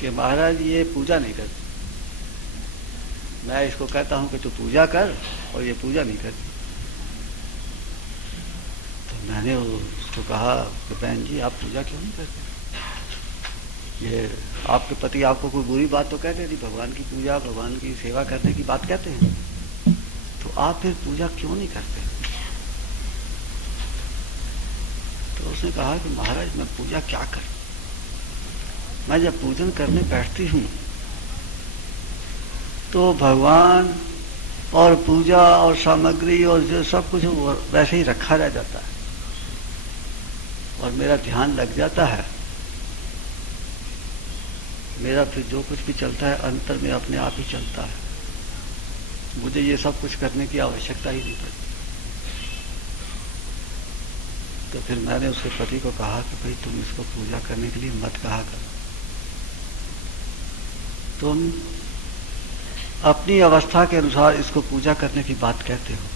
कि महाराज ये पूजा नहीं करती। मैं इसको कहता हूं कि तू पूजा कर और ये पूजा नहीं करती। तो मैंने उसको कहा कि बहन जी आप पूजा क्यों नहीं करते? ये आपके पति आपको कोई बुरी बात तो कहते नहीं, भगवान की पूजा भगवान की सेवा करने की बात कहते हैं, तो आप फिर पूजा क्यों नहीं करते? तो उसने कहा कि महाराज मैं पूजा क्या करूं? मैं जब पूजन करने बैठती हूं तो भगवान और पूजा और सामग्री और जो सब कुछ वैसे ही रखा रह जाता है और मेरा ध्यान लग जाता है। मेरा फिर जो कुछ भी चलता है अंतर में अपने आप ही चलता है। मुझे ये सब कुछ करने की आवश्यकता ही नहीं पड़ती। तो फिर मैंने उसके पति को कहा कि भाई तुम इसको पूजा करने के लिए मत कहा करो, तुम अपनी अवस्था के अनुसार इसको पूजा करने की बात कहते हो,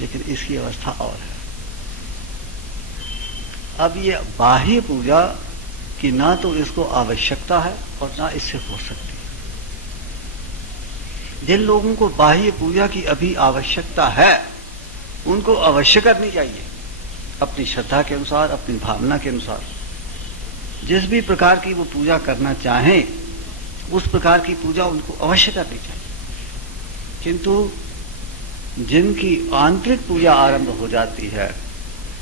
लेकिन इसकी अवस्था और है। अब ये बाह्य पूजा कि ना तो इसको आवश्यकता है और ना इससे हो सकती है। जिन लोगों को बाह्य पूजा की अभी आवश्यकता है उनको अवश्य करनी चाहिए, अपनी श्रद्धा के अनुसार, अपनी भावना के अनुसार। जिस भी प्रकार की वो पूजा करना चाहें उस प्रकार की पूजा उनको अवश्य करनी चाहिए। किंतु जिनकी आंतरिक पूजा आरंभ हो जाती है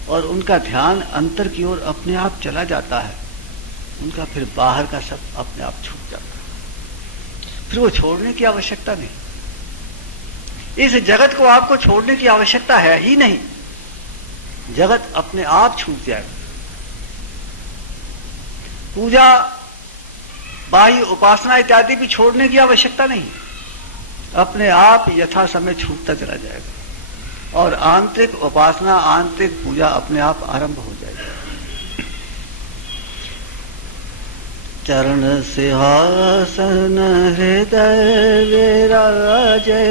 और उनका ध्यान अंतर की ओर अपने आप चला जाता है, उनका फिर बाहर का सब अपने आप छूट जाता है। फिर वो छोड़ने की आवश्यकता नहीं। इस जगत को आपको छोड़ने की आवश्यकता है ही नहीं, जगत अपने आप छूट जाएगा। पूजा बाह्य उपासना इत्यादि भी छोड़ने की आवश्यकता नहीं, अपने आप यथा समय छूटता चला जाएगा और आंतरिक उपासना आंतरिक पूजा अपने आप आरंभ हो जाएगी। चरण सिंहासन हृदय विराजे,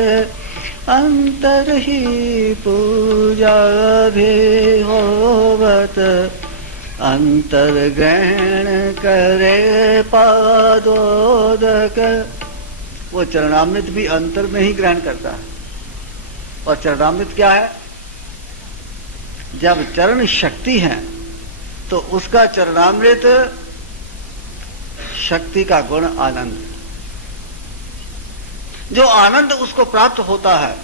अंतर ही पूजा भी होवत, अंतर ग्रहण करे पादोदक। वो चरणामृत भी अंतर में ही ग्रहण करता है। और चरणामृत क्या है? जब चरण शक्ति है तो उसका चरणामृत शक्ति का गुण आनंद। जो आनंद उसको प्राप्त होता है,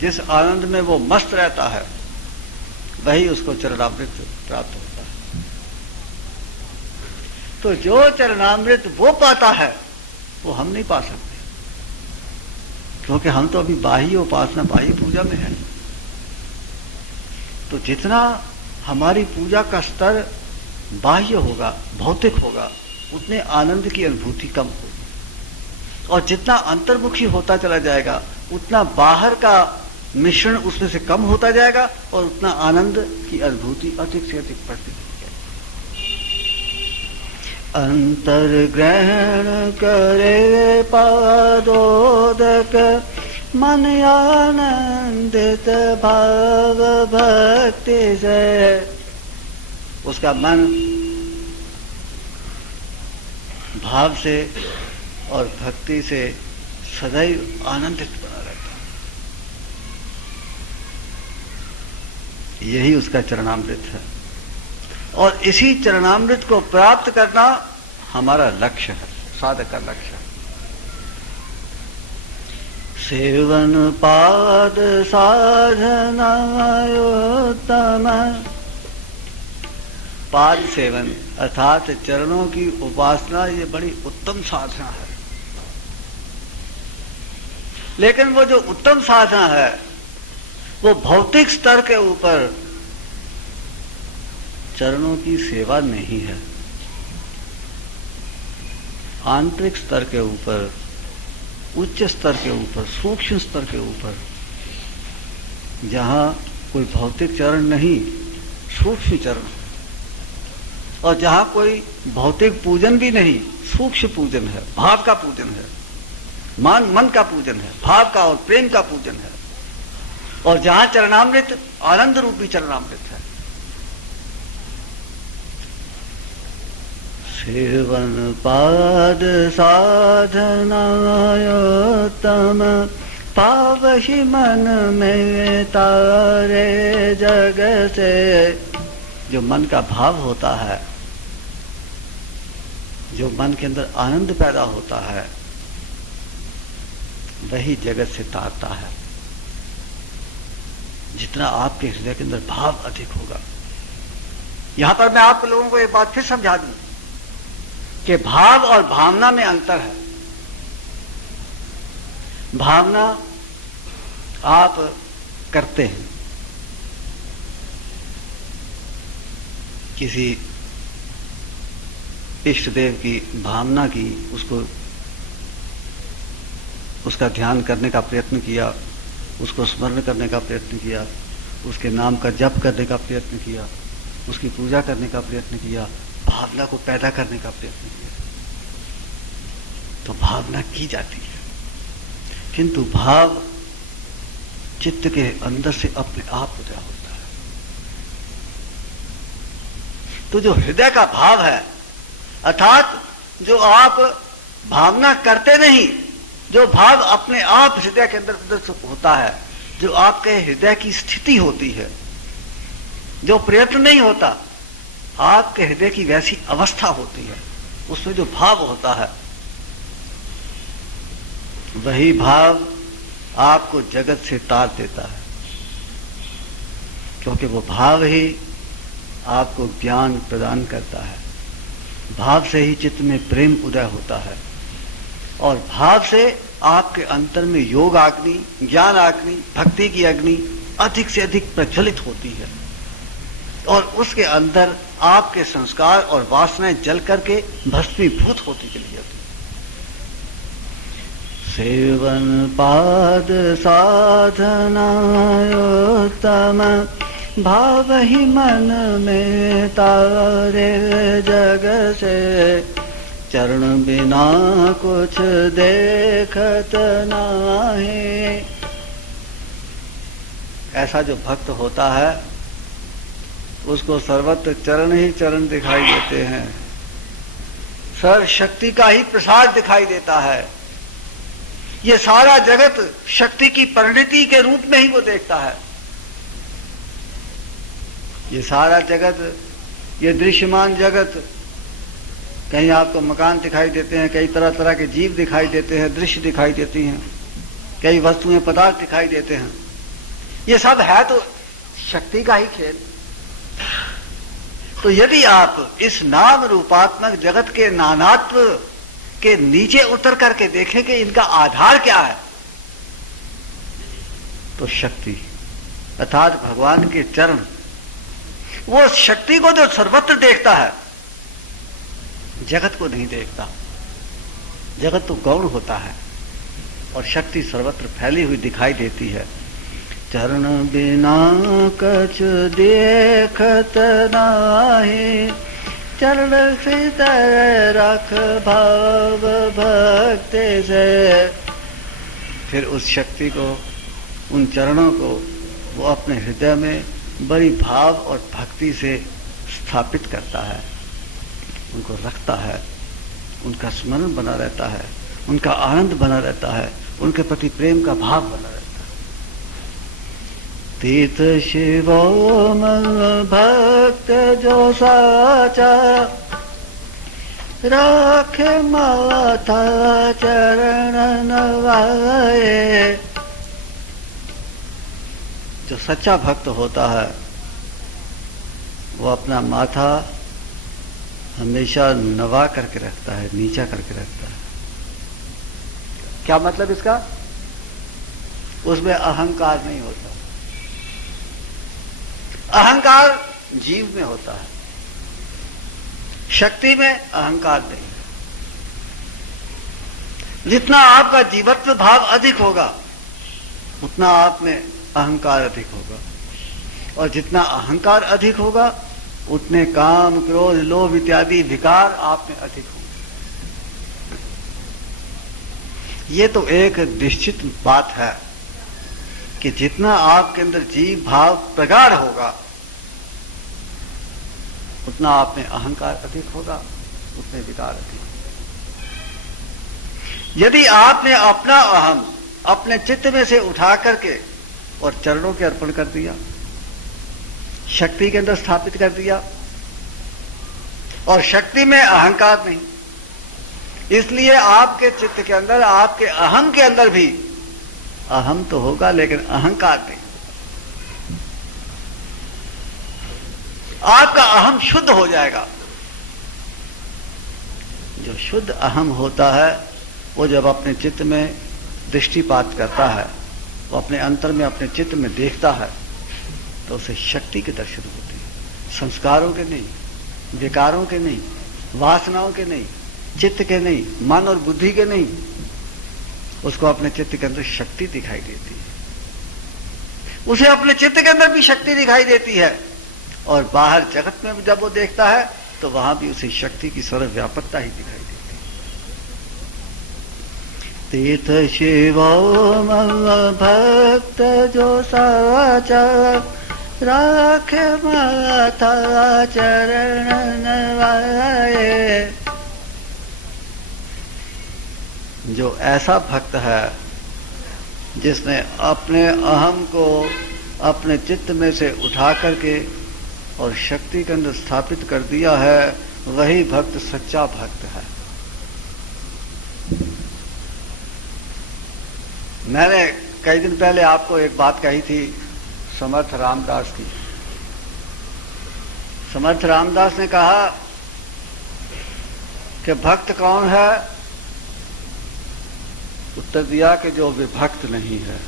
जिस आनंद में वो मस्त रहता है, वही उसको चरणामृत प्राप्त होता है। तो जो चरणामृत वो पाता है वो हम नहीं पा सकते, क्योंकि हम तो अभी बाह्य उपासना बाह्य पूजा में है। तो जितना हमारी पूजा का स्तर बाह्य होगा, भौतिक होगा, उतने आनंद की अनुभूति कम होगी। और जितना अंतर्मुखी होता चला जाएगा उतना बाहर का मिश्रण उसमें से कम होता जाएगा और उतना आनंद की अनुभूति अधिक से अधिक बढ़ती जाएगी। अंतर ग्रहण करे पादोदक, मन आनंदित भाव भक्ति से। उसका मन भाव से और भक्ति से सदैव आनंदित बना रहता है। यही उसका चरणामृत है और इसी चरणामृत को प्राप्त करना हमारा लक्ष्य है, साधक का लक्ष्य है। सेवन पाद साधनायोत्तम। पाद सेवन अर्थात चरणों की उपासना, ये बड़ी उत्तम साधना है। लेकिन वो जो उत्तम साधना है वो भौतिक स्तर के ऊपर चरणों की सेवा नहीं है। आंतरिक स्तर के ऊपर, उच्च स्तर के ऊपर, सूक्ष्म स्तर के ऊपर, जहां कोई भौतिक चरण नहीं, सूक्ष्म चरण, और जहां कोई भौतिक पूजन भी नहीं, सूक्ष्म पूजन है, भाव का पूजन है, मन का पूजन है, भाव का और प्रेम का पूजन है। और जहां चरणामृत आनंद रूपी चरणामृत है। सेवन पाद साधनायोत्तम पावहि मन में तारे जग से। जो मन का भाव होता है, जो मन के अंदर आनंद पैदा होता है, वही जगत से तारता है। जितना आपके हृदय के अंदर भाव अधिक होगा। यहां पर मैं आप लोगों को एक बात फिर समझा दूं कि भाव और भावना में अंतर है। भावना आप करते हैं, किसी इष्ट देव की भावना की, उसका ध्यान करने का प्रयत्न किया, उसको स्मरण करने का प्रयत्न किया, उसके नाम का जप करने का प्रयत्न किया, उसकी पूजा करने का प्रयत्न किया, भावना को पैदा करने का प्रयत्न किया, तो भावना की जाती है। किंतु भाव चित्त के अंदर से अपने आप उदय होता है। तो जो हृदय का भाव है, अर्थात जो आप भावना करते नहीं, जो भाव अपने आप हृदय के अंदर होता है, जो आपके हृदय की स्थिति होती है, जो प्रयत्न नहीं होता, आपके हृदय की वैसी अवस्था होती है, उसमें जो भाव होता है, वही भाव आपको जगत से तार देता है। क्योंकि वो भाव ही आपको ज्ञान प्रदान करता है। भाव से ही चित्त में प्रेम उदय होता है, और भाव से आपके अंतर में योग अग्नि, ज्ञान अग्नि, भक्ति की अग्नि अधिक से अधिक प्रज्वलित होती है, और उसके अंदर आपके संस्कार और वासनाएं जल करके भस्मीभूत होती चली जाती। सेवन पाद साधनायोत्तम भाव ही मन में तारे जग से। चरण बिना कुछ देखत नाही। ऐसा जो भक्त होता है उसको सर्वत्र चरण ही चरण दिखाई देते हैं, सर्व शक्ति का ही प्रसाद दिखाई देता है। ये सारा जगत शक्ति की परिणति के रूप में ही वो देखता है। ये सारा जगत, ये दृश्यमान जगत, कहीं आपको मकान दिखाई देते हैं, कई तरह तरह के जीव दिखाई देते हैं, दृश्य दिखाई देती हैं, कई वस्तुएं पदार्थ दिखाई देते हैं। ये सब है तो शक्ति का ही खेल। तो यदि आप इस नाम रूपात्मक जगत के नानात्व के नीचे उतर करके देखें कि इनका आधार क्या है, तो शक्ति अर्थात भगवान के चरण, वो शक्ति को जो सर्वत्र देखता है, जगत को नहीं देखता। जगत तो गौण होता है और शक्ति सर्वत्र फैली हुई दिखाई देती है। चरण बिना कछ देखत नाही, चरण से रख भाव भक्ति से। फिर उस शक्ति को, उन चरणों को वो अपने हृदय में बड़ी भाव और भक्ति से स्थापित करता है, उनको रखता है, उनका स्मरण बना रहता है, उनका आनंद बना रहता है, उनके प्रति प्रेम का भाव बना रहता है। तीर्थ शिवोम भक्त जो साचा, राखे माथा चरण नवाए। जो सच्चा भक्त होता है वो अपना माथा हमेशा नवा करके रखता है, नीचा करके रखता है। क्या मतलब इसका? उसमें अहंकार नहीं होता। अहंकार जीव में होता है, शक्ति में अहंकार नहीं। जितना आपका जीवत्व भाव अधिक होगा उतना आप में अहंकार अधिक होगा, और जितना अहंकार अधिक होगा उतने काम, क्रोध, लोभ इत्यादि विकार आप में अधिक होंगे। ये तो एक निश्चित बात है कि जितना आपके अंदर जीव भाव प्रगाढ़ होगा उतना आप में अहंकार अधिक होगा, उतने विकार अधिक। यदि आपने अपना अहम अपने चित्त में से उठा करके और चरणों के अर्पण कर दिया, शक्ति के अंदर स्थापित कर दिया, और शक्ति में अहंकार नहीं, इसलिए आपके चित्त के अंदर, आपके अहम के अंदर भी अहम तो होगा लेकिन अहंकार नहीं। आपका अहम शुद्ध हो जाएगा। जो शुद्ध अहम होता है वो जब अपने चित्त में दृष्टिपात करता है, वो अपने अंतर में, अपने चित्त में देखता है, तो उसे शक्ति के दर्शन होते हैं। संस्कारों के नहीं, विकारों के नहीं, वासनाओं के नहीं, चित्त के नहीं, मन और बुद्धि के नहीं, उसको अपने चित्त के अंदर शक्ति दिखाई देती है। उसे अपने चित्त के अंदर भी शक्ति दिखाई देती है, और बाहर जगत में भी जब वो देखता है तो वहां भी उसे शक्ति की सर्वव्यापकता ही दिखाई देती है। तीर्थ शिवो मम भक्त जो साचा राखे माथा चरण नवाए। जो ऐसा भक्त है जिसने अपने अहम को अपने चित्त में से उठा करके और शक्ति के अंदर स्थापित कर दिया है, वही भक्त सच्चा भक्त है। मैंने कई दिन पहले आपको एक बात कही थी समर्थ रामदास की। समर्थ रामदास ने कहा कि भक्त कौन है? उत्तर दिया कि जो विभक्त नहीं है।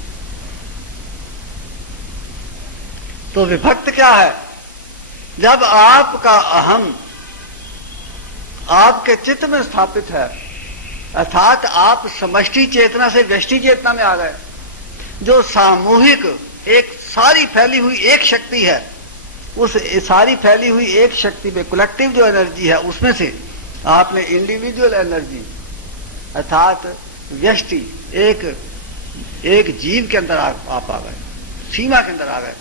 तो विभक्त क्या है? जब आपका अहम आपके चित्त में स्थापित है, अर्थात आप समष्टि चेतना से व्यष्टि चेतना में आ गए, जो सामूहिक एक सारी फैली हुई एक शक्ति है, उस सारी फैली हुई एक शक्ति में कलेक्टिव जो एनर्जी है, उसमें से आपने इंडिविजुअल एनर्जी अर्थात व्यष्टि एक जीव के अंदर आप आ गए, सीमा के अंदर आ गए।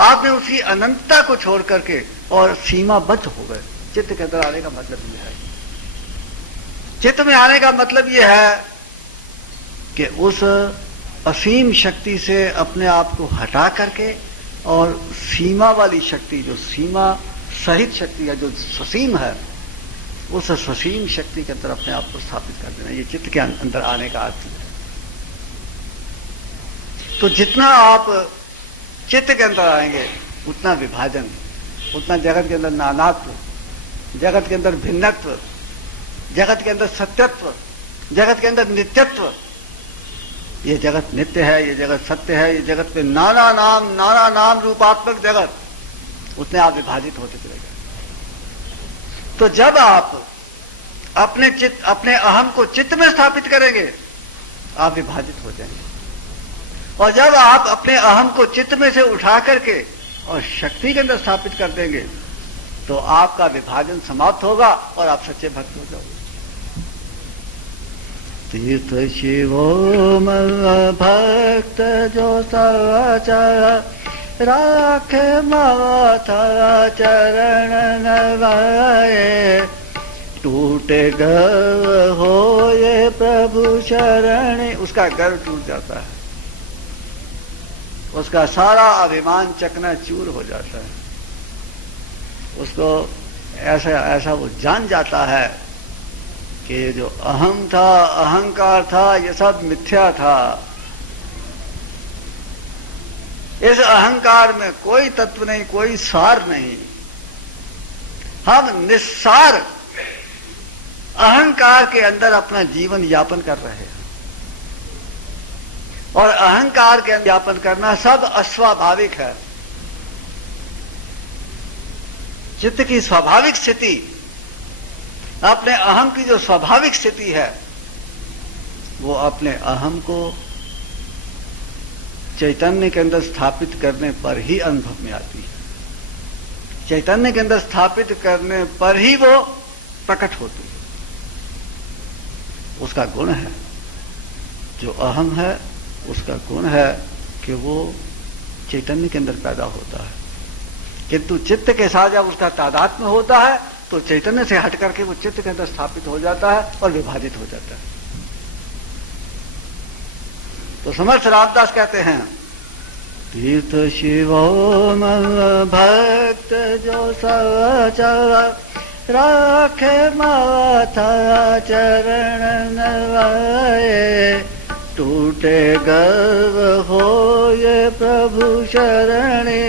आपने उसकी अनंतता को छोड़ करके और सीमाबद्ध हो गए। चित्त के अंदर आने का मतलब यह है, चित्त में आने का मतलब यह है कि उस असीम शक्ति से अपने आप को हटा करके और सीमा वाली शक्ति, जो सीमा सहित शक्ति है, जो ससीम है, उस ससीम शक्ति के अंदर अपने आप को स्थापित कर देना, ये चित्त के अंदर आने का अर्थ है। तो जितना आप चित्त के अंदर आएंगे उतना विभाजन, उतना जगत के अंदर नानात्व, जगत के अंदर भिन्नत्व, जगत के अंदर सत्यत्व, जगत के अंदर नित्यत्व। ये जगत नित्य है, ये जगत सत्य है, ये जगत में नाना नाम रूपात्मक जगत, उतने आप विभाजित होते चले गए। तो जब आप अपने अहम को चित्त में स्थापित करेंगे, आप विभाजित हो जाएंगे। और जब आप अपने अहम को चित्त में से उठा करके और शक्ति के अंदर स्थापित कर देंगे, तो आपका विभाजन समाप्त होगा और आप सच्चे भक्त हो जाओगे। तीर्थ शिवो मम भक्त जो साचा राखे माथा चरण नवाए। टूटे गर्व हो ये प्रभु शरण, उसका गर्व टूट जाता है, उसका सारा अभिमान चकनाचूर हो जाता है। उसको ऐसा वो जान जाता है कि ये जो अहम था, अहंकार था, ये सब मिथ्या था। इस अहंकार में कोई तत्व नहीं, कोई सार नहीं। हम निस्सार अहंकार के अंदर अपना जीवन यापन कर रहे हैं, और अहंकार के अंदर यापन करना सब अस्वाभाविक है। चित्त की स्वाभाविक स्थिति, अपने अहम की जो स्वाभाविक स्थिति है, वो अपने अहम को चैतन्य के अंदर स्थापित करने पर ही अनुभव में आती है। चैतन्य के अंदर स्थापित करने पर ही वो प्रकट होती है। उसका गुण है, जो अहम है उसका गुण है कि वो चैतन्य के अंदर पैदा होता है, किंतु चित्त के साथ जब उसका तादात्म्य होता है तो चैतन्य से हट करके वो चित्त के अंदर स्थापित हो जाता है और विभाजित हो जाता है। तो समर्थ रामदास कहते हैं, तीर्थ शिवो भक्त जो सचर राखे माथा चरण नवाए, टूटे गर्व हो ये प्रभु शरणे।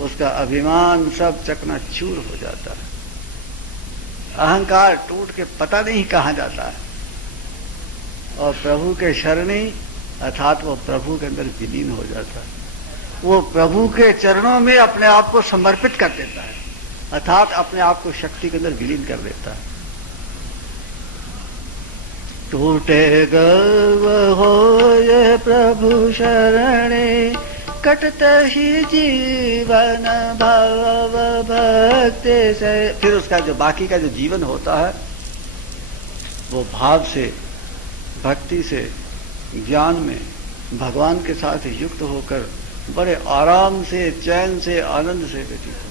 उसका अभिमान सब चकनाचूर हो जाता है, अहंकार टूट के पता नहीं कहाँ जाता है, और प्रभु के शरणी अर्थात वो प्रभु के अंदर विलीन हो जाता है। वो प्रभु के चरणों में अपने आप को समर्पित कर देता है, अर्थात अपने आप को शक्ति के अंदर विलीन कर देता है। टूटे गर्व हो ये प्रभु शरणे, कटते ही जीवन भाव भक्ति से। फिर उसका जो बाकी का जो जीवन होता है वो भाव से, भक्ति से, ज्ञान में भगवान के साथ युक्त होकर बड़े आराम से, चैन से, आनंद से व्यतीत हो।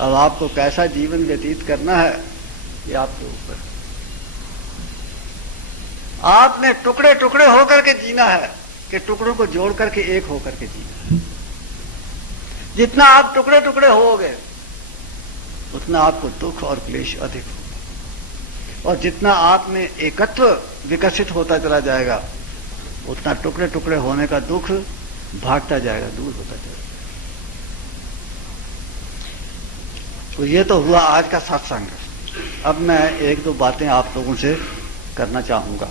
अब आपको कैसा जीवन व्यतीत करना है ये आपके ऊपर। आपने टुकड़े टुकड़े होकर के जीना है कि टुकड़ों को जोड़ करके एक होकर के जीना है। जितना आप टुकड़े टुकड़े होगे उतना आपको दुख और क्लेश अधिक होगा, और जितना आप में एकत्व विकसित होता चला जाएगा उतना टुकड़े टुकड़े होने का दुख भागता जाएगा, दूर होता जाएगा। तो ये तो हुआ आज का सत्संग। अब मैं एक दो बातें आप लोगों से करना चाहूंगा।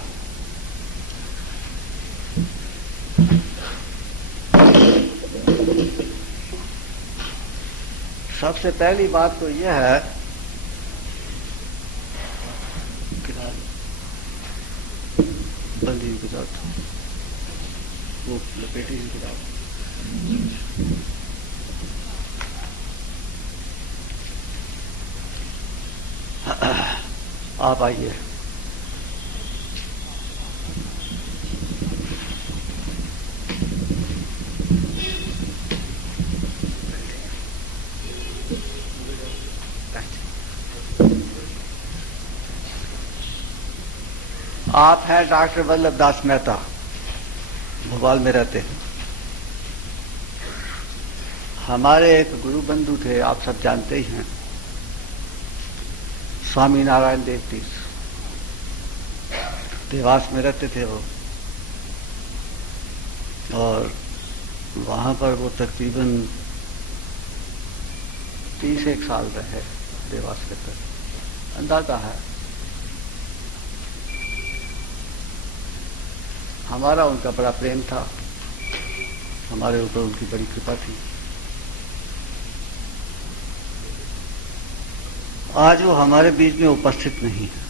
सबसे पहली बात तो यह है, बंदी के साथ वो लपेटी की किताब, आप आइए। आप हैं डॉक्टर वल्लभ दास मेहता, भोपाल में रहते हैं। हमारे एक गुरु बंधु थे, आप सब जानते ही हैं, स्वामी नारायण देव तीर्थ, देवास में रहते थे वो। और वहां पर वो तकरीबन 31 साल रहे देवास के तरफ, अंदाजा है। हमारा उनका बड़ा प्रेम था, हमारे ऊपर उनकी बड़ी कृपा थी। आज वो हमारे बीच में उपस्थित नहीं है।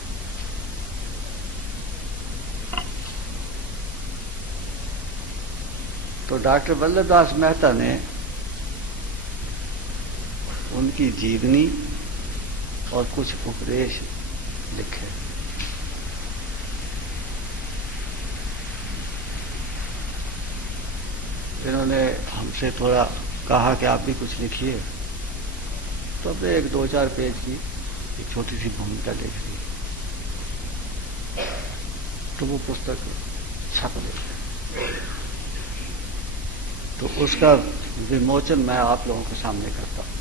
तो डॉक्टर वल्लभ दास मेहता ने उनकी जीवनी और कुछ उपदेश लिखे। इन्होंने हमसे थोड़ा कहा कि आप भी कुछ लिखिए, तो हमने 1-2-4 पेज की एक छोटी सी भूमिका लिख दी। तो वो पुस्तक छप गई। तो उसका विमोचन मैं आप लोगों के सामने करता हूं।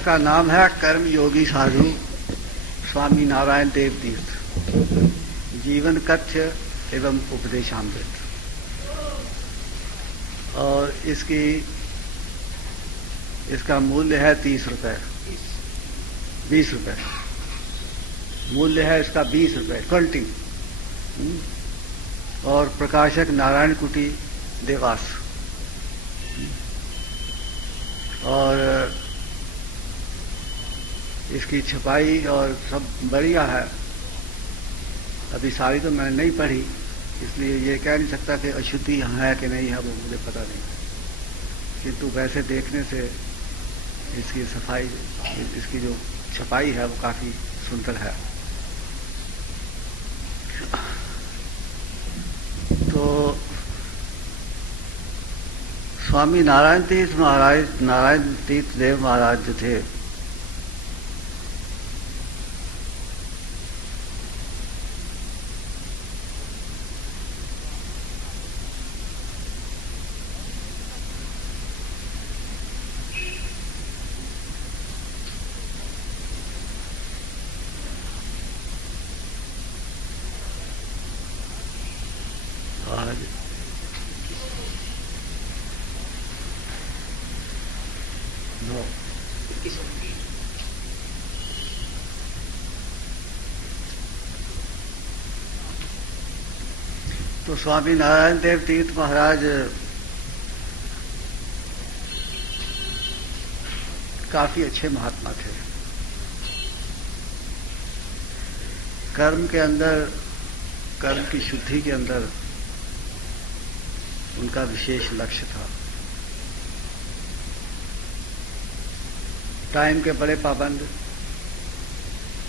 का नाम है कर्म योगी साधु स्वामी नारायण देव तीर्थ, जीवन कथ्य एवं उपदेशामृत। और इसका मूल्य है 30 रुपए, 20 रुपए मूल्य है इसका, 20 रुपए 20। और प्रकाशक नारायण कुटी देवास। और इसकी छपाई और सब बढ़िया है। अभी सारी तो मैंने नहीं पढ़ी, इसलिए ये कह नहीं सकता कि अशुद्धि यहाँ है कि नहीं है, वो मुझे पता नहीं, किंतु वैसे देखने से इसकी सफाई, इसकी जो छपाई है वो काफ़ी सुंदर है। तो स्वामी नारायण तीर्थ देव महाराज जो थे, तो स्वामी नारायण देव तीर्थ महाराज काफी अच्छे महात्मा थे। कर्म के अंदर, कर्म की शुद्धि के अंदर उनका विशेष लक्ष्य था। टाइम के बड़े पाबंद,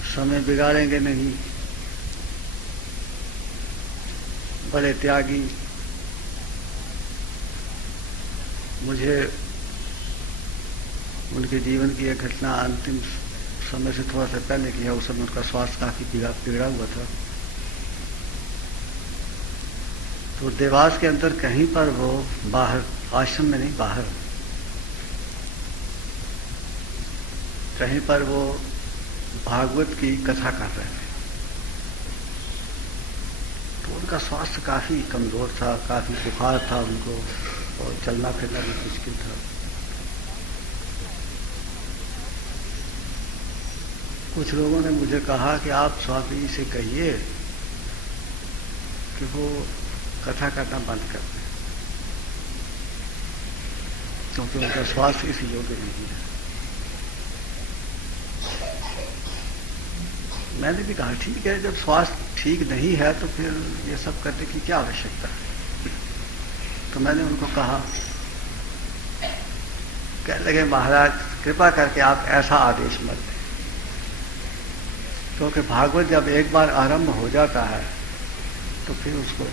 समय बिगाड़ेंगे नहीं, बड़े त्यागी। मुझे उनके जीवन की एक घटना अंतिम समय से थोड़ा सा पहले की है। उस समय उनका स्वास्थ्य काफी बिगड़ा हुआ था। तो देवास के अंदर कहीं पर वो बाहर, आश्रम में नहीं, बाहर कहीं पर वो भागवत की कथा कर रहे थे। तो उनका स्वास्थ्य काफी कमजोर था, काफी बुखार था उनको, और चलना फिरना भी मुश्किल था। कुछ लोगों ने मुझे कहा कि आप स्वामी जी से कहिए कि वो कथा करना बंद कर दें, क्योंकि उनका स्वास्थ्य इस योग्य नहीं है। मैंने भी कहा ठीक है, जब स्वास्थ्य ठीक नहीं है तो फिर ये सब करने की क्या आवश्यकता है। तो मैंने उनको कहा, कहने लगे महाराज कृपा करके आप ऐसा आदेश मत दें, क्योंकि भागवत जब एक बार आरंभ हो जाता है तो फिर उसको,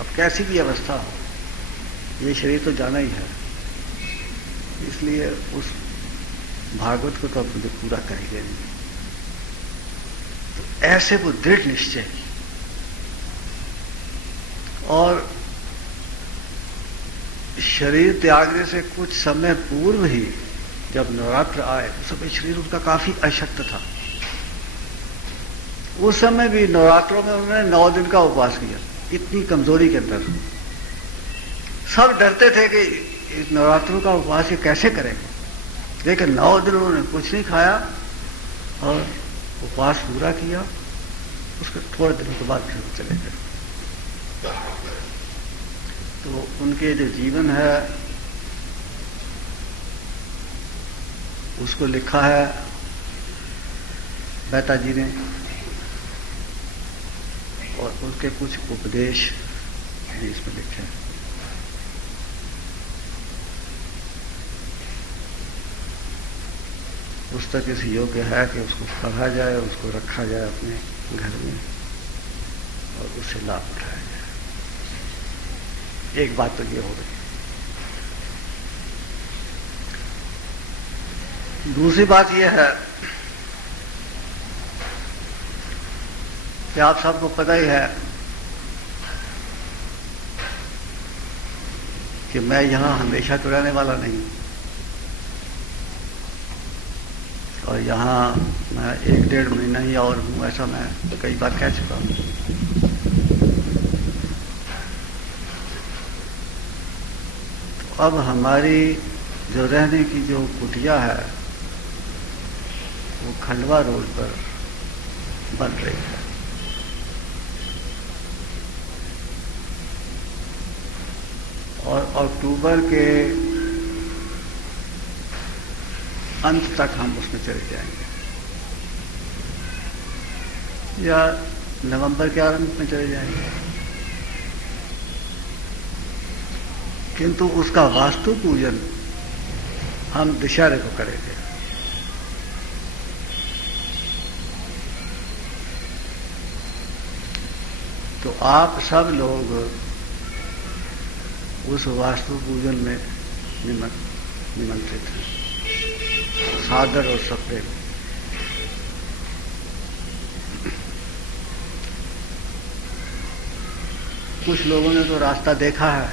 अब कैसी भी अवस्था हो, ये शरीर तो जाना ही है, इसलिए उस भागवत को तो अब मुझे पूरा कर ही देंगे। तो ऐसे वो दृढ़ निश्चय, और शरीर त्यागने से कुछ समय पूर्व ही जब नवरात्र आए, उस समय शरीर उनका काफी अशक्त था। उस समय भी नवरात्रों में उन्होंने 9 दिन का उपवास किया, इतनी कमजोरी के अंदर। सब डरते थे कि इस नवरात्रों का उपवास ये कैसे करेंगे, लेकिन 9 दिन उन्होंने कुछ नहीं खाया और उपवास पूरा किया। उसके थोड़े दिनों के बाद फिर चले गए। तो उनके जो जीवन है उसको लिखा है मेहता जी ने, और उनके कुछ उपदेश भी इसमें लिखे हैं। पुस्तक इस योग्य है कि उसको पढ़ा जाए, उसको रखा जाए अपने घर में और उससे लाभ उठाया जाए। एक बात तो ये हो गई। दूसरी बात यह है कि आप सबको पता ही है कि मैं यहां हमेशा तो रहने वाला नहीं, और यहाँ मैं 1-1.5 महीना ही और हूँ, ऐसा मैं कई बार कह चुका हूँ। तो अब हमारी जो रहने की जो कुटिया है वो खंडवा रोड पर बन रही है। और अक्टूबर के अंत तक हम उसमें चले जाएंगे, या नवंबर के आरंभ में चले जाएंगे, किंतु उसका वास्तु पूजन हम दशहरे को करेंगे। तो आप सब लोग उस वास्तु पूजन में निमंत्रित हैं, सादर और सप्रेम। कुछ लोगों ने तो रास्ता देखा है,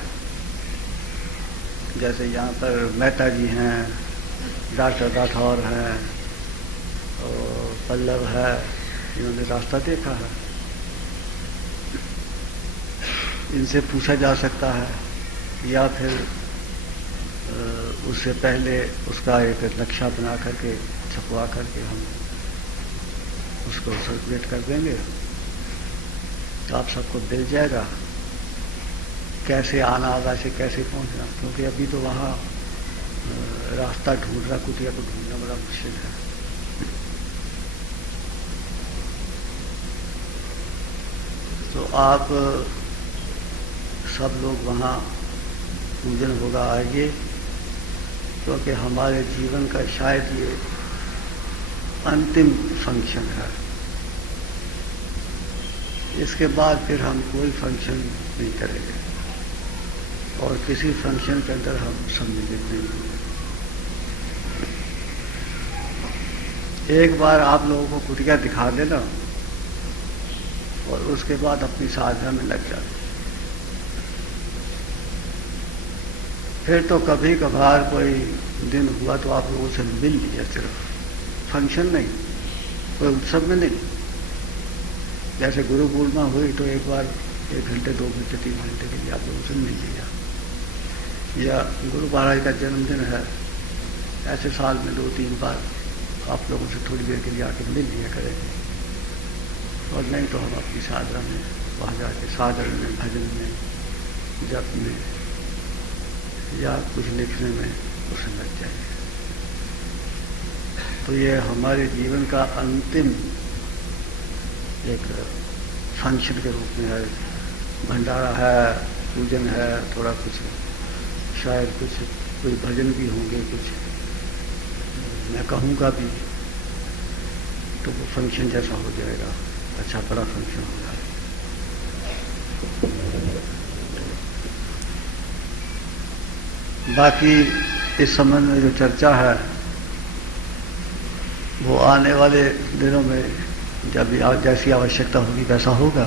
जैसे यहाँ पर मेहता जी हैं, डॉक्टर राठौर हैं और पल्लव है, इन्होंने रास्ता देखा है। इनसे पूछा जा सकता है, या फिर उससे पहले उसका एक नक्शा बना करके छपवा करके हम उसको सर्कुलेट कर देंगे, तो आप सबको मिल जाएगा कैसे आना, वैसे कैसे पहुंचना। क्योंकि अभी तो वहाँ रास्ता ढूंढना, कुटिया को ढूंढना बड़ा मुश्किल है। तो आप सब लोग वहाँ पूजन होगा, आइए, क्योंकि हमारे जीवन का शायद ये अंतिम फंक्शन है। इसके बाद फिर हम कोई फंक्शन नहीं करेंगे और किसी फंक्शन के अंदर हम सम्मिलित नहीं होंगे। एक बार आप लोगों को कुटिया दिखा देना और उसके बाद अपनी साधना में लग जाना। फिर तो कभी कभार कोई दिन हुआ तो आप लोगों से मिल लिया, सिर्फ फंक्शन नहीं, कोई उत्सव में नहीं। जैसे गुरु पूर्णिमा हुई तो एक बार 1 घंटे 2 घंटे 3 घंटे के लिए आप लोगों से मिल लिया, या गुरु महाराज का जन्मदिन है, ऐसे साल में 2-3 बार आप लोगों से थोड़ी देर के लिए आके मिल लिया करेंगे। और नहीं तो हम अपनी साधना में वहाँ जाके साधन में, भजन में, जप में या कुछ लिखने में उसमें लग जाएंगे। तो ये हमारे जीवन का अंतिम एक फंक्शन के रूप में है। भंडारा है, पूजन है, थोड़ा कुछ शायद कुछ कोई भजन भी होंगे, कुछ मैं कहूँगा भी, तो वो फंक्शन जैसा हो जाएगा, अच्छा बड़ा फंक्शन होगा। बाकी इस संबंध में जो चर्चा है वो आने वाले दिनों में जब जैसी आवश्यकता होगी वैसा होगा।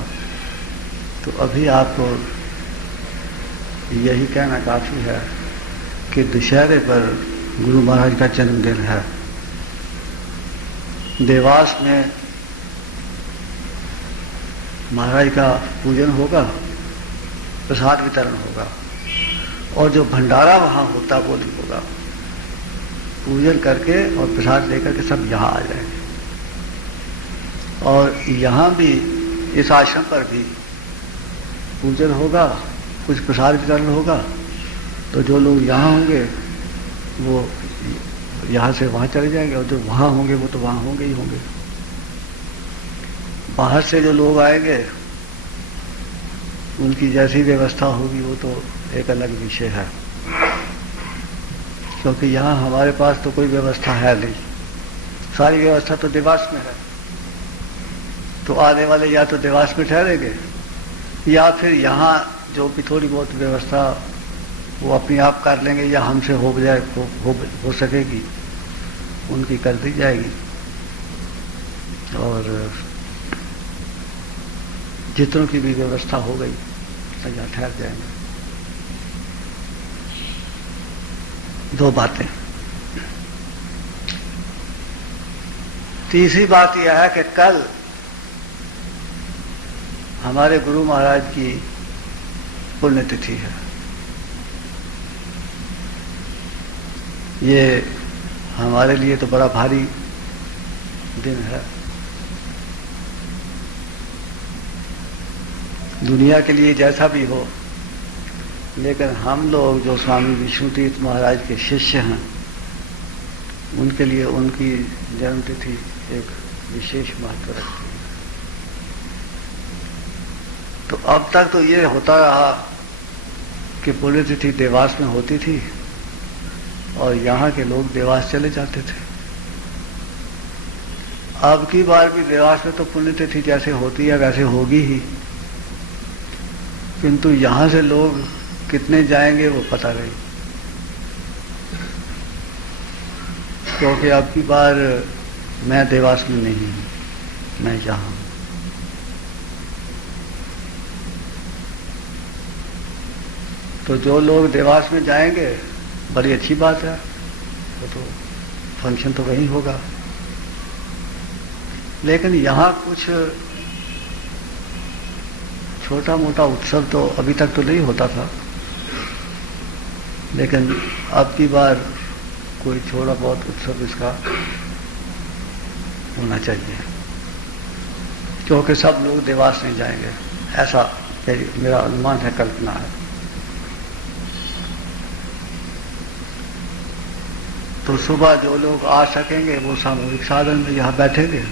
तो अभी आपको यही कहना काफ़ी है कि दशहरे पर गुरु महाराज का जन्मदिन है। देवास में महाराज का पूजन होगा, प्रसाद वितरण होगा, और जो भंडारा वहाँ होता वो नहीं होगा। पूजन करके और प्रसाद लेकर के सब यहाँ आ जाएंगे। और यहाँ भी इस आश्रम पर भी पूजन होगा, कुछ प्रसाद वितरण होगा। तो जो लोग यहाँ होंगे वो यहाँ से वहाँ चले जाएंगे, और जो वहाँ होंगे वो तो वहाँ होंगे ही होंगे। बाहर से जो लोग आएंगे उनकी जैसी व्यवस्था होगी वो तो एक अलग विषय है, क्योंकि यहाँ हमारे पास तो कोई व्यवस्था है नहीं, सारी व्यवस्था तो देवास में है। तो आने वाले या तो देवास में ठहरेंगे या फिर यहाँ जो भी थोड़ी बहुत व्यवस्था वो अपने आप कर लेंगे, या हमसे हो सकेगी उनकी कर दी जाएगी। और जितनों की भी व्यवस्था हो गई तो यहाँ ठहर जाएंगे। 2 बातें। तीसरी बात यह है कि कल हमारे गुरु महाराज की पुण्यतिथि है। ये हमारे लिए तो बड़ा भारी दिन है, दुनिया के लिए जैसा भी हो, लेकिन हम लोग जो स्वामी विष्णुतीर्थ महाराज के शिष्य हैं उनके लिए उनकी जन्मतिथि एक विशेष महत्व रखती है। तो अब तक तो ये होता रहा कि पुण्यतिथि देवास में होती थी और यहाँ के लोग देवास चले जाते थे। अब की बार भी देवास में तो पुण्यतिथि जैसे होती है वैसे होगी ही, किंतु यहाँ से लोग कितने जाएंगे वो पता नहीं, क्योंकि अब की बार मैं देवास में नहीं हूँ, मैं यहाँ हूँ। तो जो लोग देवास में जाएंगे बड़ी अच्छी बात है, वो तो फंक्शन तो वहीं होगा। लेकिन यहाँ कुछ छोटा मोटा उत्सव तो अभी तक तो नहीं होता था, लेकिन अब की बार कोई थोड़ा बहुत उत्सव इसका होना चाहिए, क्योंकि सब लोग देवास नहीं जाएंगे, ऐसा मेरा अनुमान है, कल्पना है। तो सुबह जो लोग आ सकेंगे वो सामूहिक साधन में यहाँ बैठेंगे।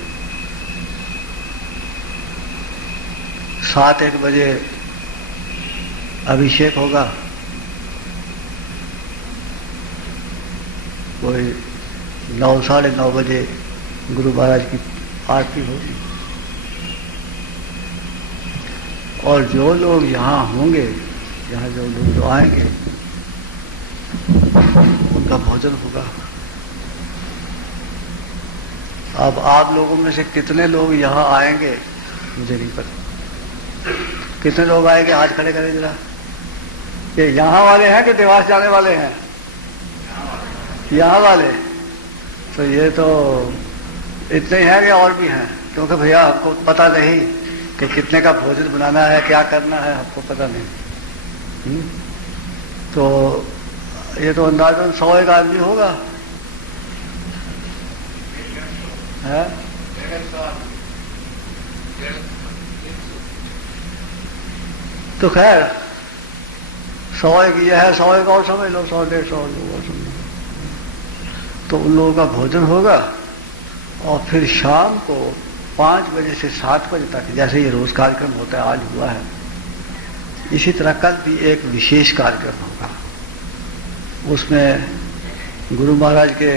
7-1 बजे अभिषेक होगा, कोई 9-9:30 बजे गुरु महाराज की आरती होगी। और जो लोग यहाँ होंगे, यहाँ जो लोग आएंगे, उनका भोजन होगा। अब आप लोगों में से कितने लोग यहाँ आएंगे मुझे नहीं पता। कितने लोग आएंगे हाथ खड़े करें जरा। ये यहाँ वाले हैं कि देवास जाने वाले हैं? यहाँ वाले। तो ये तो इतने ही हैं कि और भी हैं? क्योंकि भैया आपको पता नहीं कि कितने का भोजन बनाना है, क्या करना है, आपको पता नहीं। तो ये तो अंदाजन 100-1 आदमी होगा है? तो खैर 100-1 ये है, 100-1 और समझ लो, 100-150 लोग और समझ लो। तो उन लोगों का भोजन होगा और फिर शाम को 5 बजे से 7 बजे तक, जैसे ये रोज कार्यक्रम होता है, आज हुआ है, इसी तरह कल भी एक विशेष कार्यक्रम होगा। उसमें गुरु महाराज के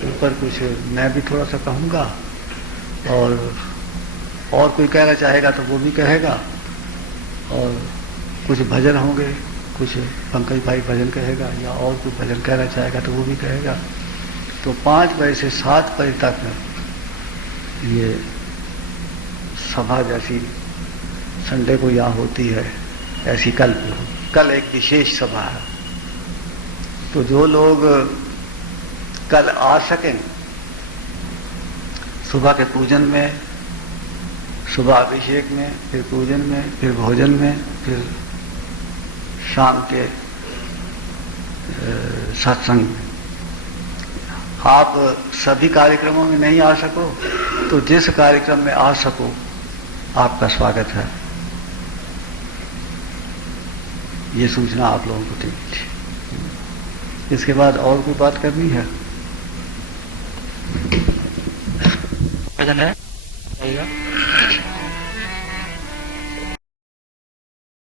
ऊपर कुछ मैं भी थोड़ा सा कहूँगा, और कोई कहना चाहेगा तो वो भी कहेगा, और कुछ भजन होंगे, कुछ पंकज भाई भजन कहेगा, या और कोई भजन कहना चाहेगा तो वो भी कहेगा। तो 5 बजे से 7 बजे तक ये सभा जैसी संडे को यहाँ होती है, ऐसी कल एक विशेष सभा है। तो जो लोग कल आ सकें, सुबह के पूजन में, सुबह अभिषेक में, फिर पूजन में, फिर भोजन में, फिर शाम के सत्संग में। आप सभी कार्यक्रमों में नहीं आ सको तो जिस कार्यक्रम में आ सको, आपका स्वागत है। ये सूचना आप लोगों को दी थी। इसके बाद और कोई बात करनी है? भजन है?